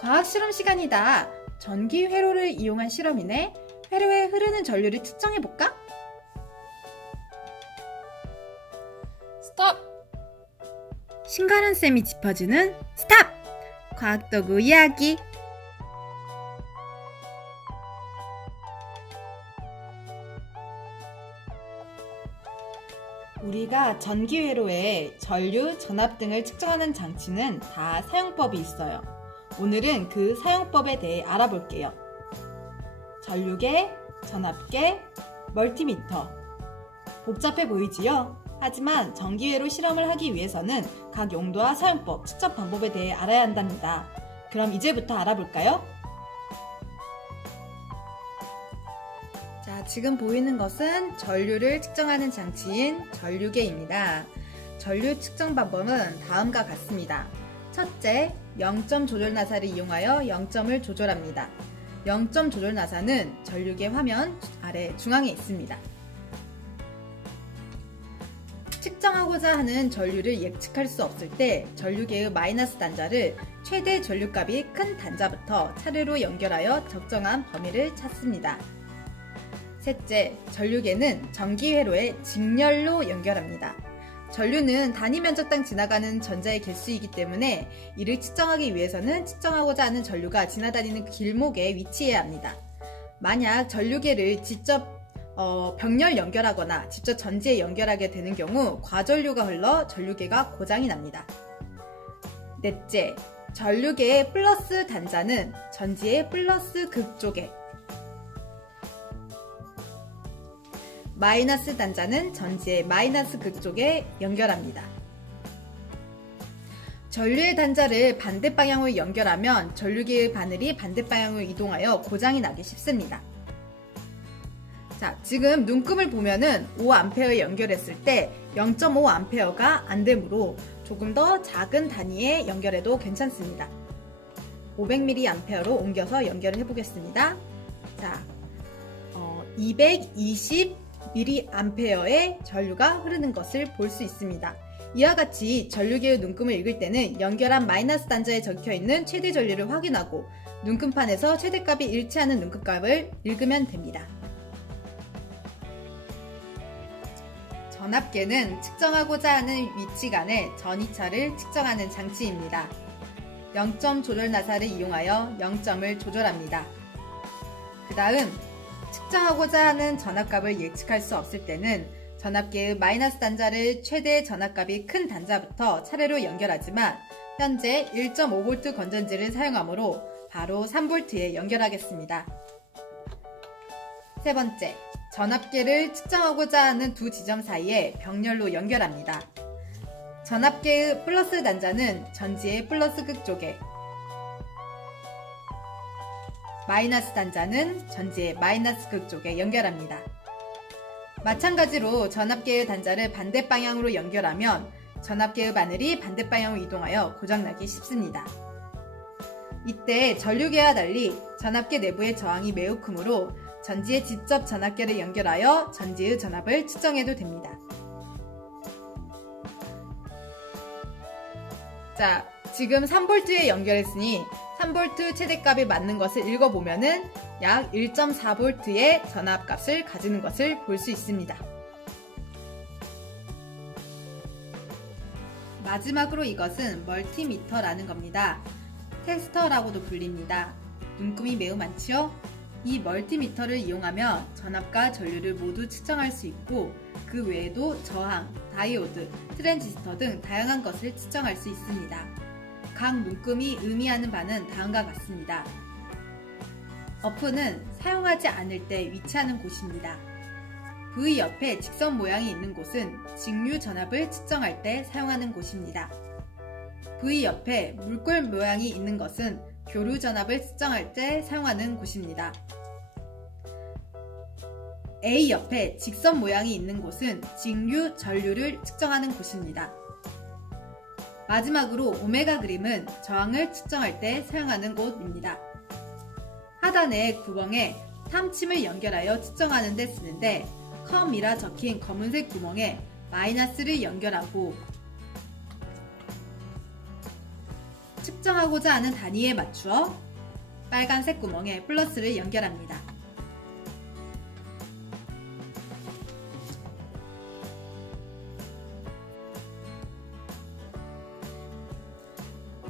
과학 실험 시간이다. 전기 회로를 이용한 실험이네. 회로에 흐르는 전류를 측정해볼까? 스톱! 신가람 쌤이 짚어주는 스탑! 과학도구 이야기. 우리가 전기 회로에 전류, 전압 등을 측정하는 장치는 다 사용법이 있어요. 오늘은 그 사용법에 대해 알아볼게요. 전류계, 전압계, 멀티미터. 복잡해 보이지요? 하지만 전기회로 실험을 하기 위해서는 각 용도와 사용법, 측정 방법에 대해 알아야 한답니다. 그럼 이제부터 알아볼까요? 자, 지금 보이는 것은 전류를 측정하는 장치인 전류계입니다. 전류 측정 방법은 다음과 같습니다. 첫째, 0점 조절 나사를 이용하여 0점을 조절합니다. 0점 조절 나사는 전류계 화면 아래 중앙에 있습니다. 측정하고자 하는 전류를 예측할 수 없을 때 전류계의 마이너스 단자를 최대 전류값이 큰 단자부터 차례로 연결하여 적정한 범위를 찾습니다. 셋째, 전류계는 전기회로에 직렬로 연결합니다. 전류는 단위 면적당 지나가는 전자의 개수이기 때문에 이를 측정하기 위해서는 측정하고자 하는 전류가 지나다니는 길목에 위치해야 합니다. 만약 전류계를 직접 병렬 연결하거나 직접 전지에 연결하게 되는 경우 과전류가 흘러 전류계가 고장이 납니다. 넷째, 전류계의 플러스 단자는 전지의 플러스 극쪽에, 마이너스 단자는 전지의 마이너스 극쪽에 연결합니다. 전류의 단자를 반대 방향으로 연결하면 전류계의 바늘이 반대 방향으로 이동하여 고장이 나기 쉽습니다. 자, 지금 눈금을 보면은 5A에 연결했을 때 0.5A가 안 되므로 조금 더 작은 단위에 연결해도 괜찮습니다. 500mA로 옮겨서 연결을 해보겠습니다. 자, 220mA의 전류가 흐르는 것을 볼 수 있습니다. 이와 같이 전류계의 눈금을 읽을 때는 연결한 마이너스 단자에 적혀있는 최대 전류를 확인하고 눈금판에서 최대값이 일치하는 눈금값을 읽으면 됩니다. 전압계는 측정하고자 하는 위치 간의 전이차를 측정하는 장치입니다. 0점 조절 나사를 이용하여 0점을 조절합니다. 그 다음, 측정하고자 하는 전압값을 예측할 수 없을 때는 전압계의 마이너스 단자를 최대 전압값이 큰 단자부터 차례로 연결하지만 현재 1.5V 건전지를 사용하므로 바로 3V에 연결하겠습니다. 세 번째, 전압계를 측정하고자 하는 두 지점 사이에 병렬로 연결합니다. 전압계의 플러스 단자는 전지의 플러스 극쪽에, 마이너스 단자는 전지의 마이너스 극쪽에 연결합니다. 마찬가지로 전압계의 단자를 반대 방향으로 연결하면 전압계의 바늘이 반대 방향으로 이동하여 고장나기 쉽습니다. 이때 전류계와 달리 전압계 내부의 저항이 매우 크므로 전지에 직접 전압계를 연결하여 전지의 전압을 측정해도 됩니다. 자, 지금 3V에 연결했으니 3V 최대값이 맞는 것을 읽어보면은 약 1.4V의 전압값을 가지는 것을 볼 수 있습니다. 마지막으로 이것은 멀티미터라는 겁니다. 테스터라고도 불립니다. 눈금이 매우 많지요? 이 멀티미터를 이용하면 전압과 전류를 모두 측정할 수 있고 그 외에도 저항, 다이오드, 트랜지스터 등 다양한 것을 측정할 수 있습니다. 각 눈금이 의미하는 바는 다음과 같습니다. 어프는 사용하지 않을 때 위치하는 곳입니다. V 옆에 직선 모양이 있는 곳은 직류 전압을 측정할 때 사용하는 곳입니다. V 옆에 물결 모양이 있는 것은 교류 전압을 측정할 때 사용하는 곳입니다. A 옆에 직선 모양이 있는 곳은 직류 전류를 측정하는 곳입니다. 마지막으로 오메가 그림은 저항을 측정할 때 사용하는 곳입니다. 하단의 구멍에 탐침을 연결하여 측정하는 데 쓰는데 컴이라 적힌 검은색 구멍에 마이너스를 연결하고 측정하고자 하는 단위에 맞추어 빨간색 구멍에 플러스를 연결합니다.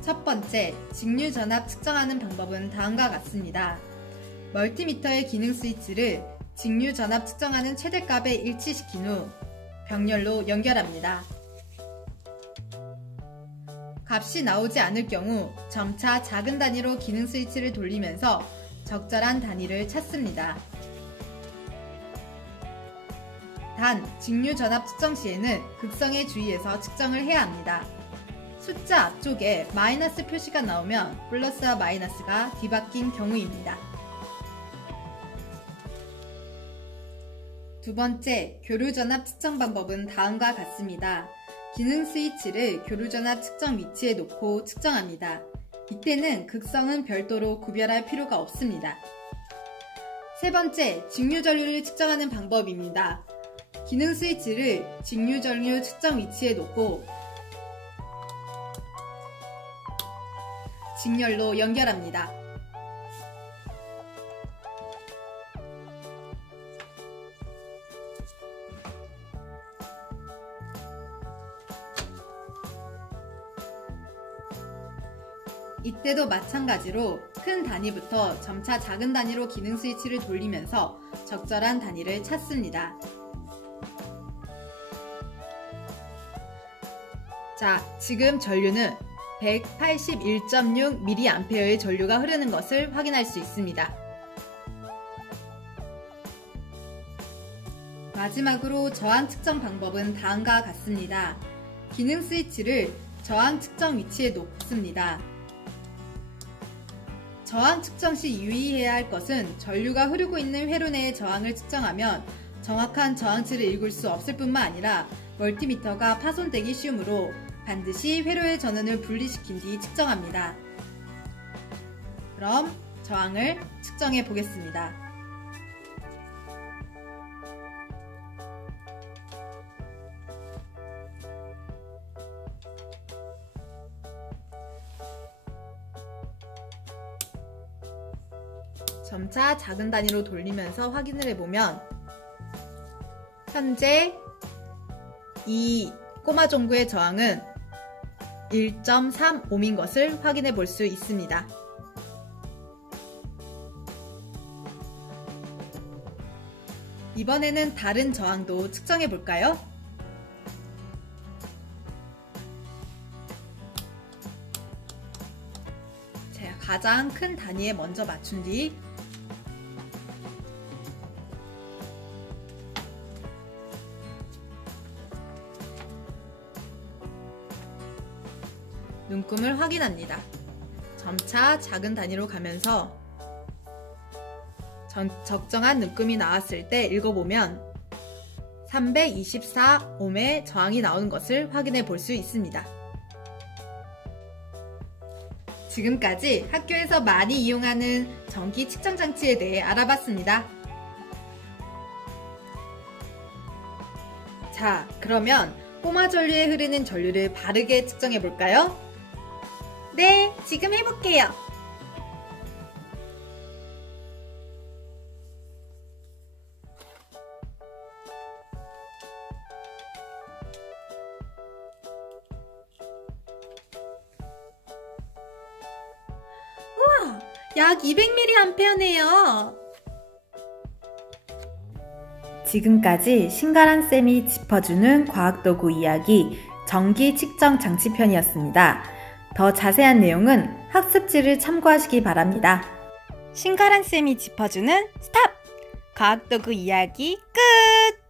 첫 번째, 직류전압 측정하는 방법은 다음과 같습니다. 멀티미터의 기능 스위치를 직류전압 측정하는 최대값에 일치시킨 후 병렬로 연결합니다. 값이 나오지 않을 경우 점차 작은 단위로 기능 스위치를 돌리면서 적절한 단위를 찾습니다. 단, 직류전압 측정 시에는 극성에 주의해서 측정을 해야 합니다. 숫자 앞쪽에 마이너스 표시가 나오면 플러스와 마이너스가 뒤바뀐 경우입니다. 두 번째, 교류전압 측정 방법은 다음과 같습니다. 기능 스위치를 교류전압 측정 위치에 놓고 측정합니다. 이때는 극성은 별도로 구별할 필요가 없습니다. 세 번째, 직류전류를 측정하는 방법입니다. 기능 스위치를 직류전류 측정 위치에 놓고 직렬로 연결합니다. 이때도 마찬가지로 큰 단위부터 점차 작은 단위로 기능 스위치를 돌리면서 적절한 단위를 찾습니다. 자, 지금 전류는 181.6mA의 전류가 흐르는 것을 확인할 수 있습니다. 마지막으로 저항 측정 방법은 다음과 같습니다. 기능 스위치를 저항 측정 위치에 놓습니다. 저항 측정 시 유의해야 할 것은 전류가 흐르고 있는 회로 내의 저항을 측정하면 정확한 저항치를 읽을 수 없을 뿐만 아니라 멀티미터가 파손되기 쉬우므로 반드시 회로의 전원을 분리시킨 뒤 측정합니다. 그럼 저항을 측정해 보겠습니다. 점차 작은 단위로 돌리면서 확인을 해보면 현재 이 꼬마 종구의 저항은 1.35인 것을 확인해 볼 수 있습니다. 이번에는 다른 저항도 측정해 볼까요? 제가 가장 큰 단위에 먼저 맞춘 뒤 눈금을 확인합니다. 점차 작은 단위로 가면서 적정한 눈금이 나왔을 때 읽어보면 324ohm의 저항이 나오는 것을 확인해 볼 수 있습니다. 지금까지 학교에서 많이 이용하는 전기 측정 장치에 대해 알아봤습니다. 자, 그러면 꼬마 전류에 흐르는 전류를 바르게 측정해 볼까요? 네, 지금 해볼게요. 우와, 약 200mA네요. 지금까지 신가란쌤이 짚어주는 과학도구 이야기 전기 측정 장치 편이었습니다. 더 자세한 내용은 학습지를 참고하시기 바랍니다. 신가란쌤이 짚어주는 스탑! 과학도구 이야기 끝!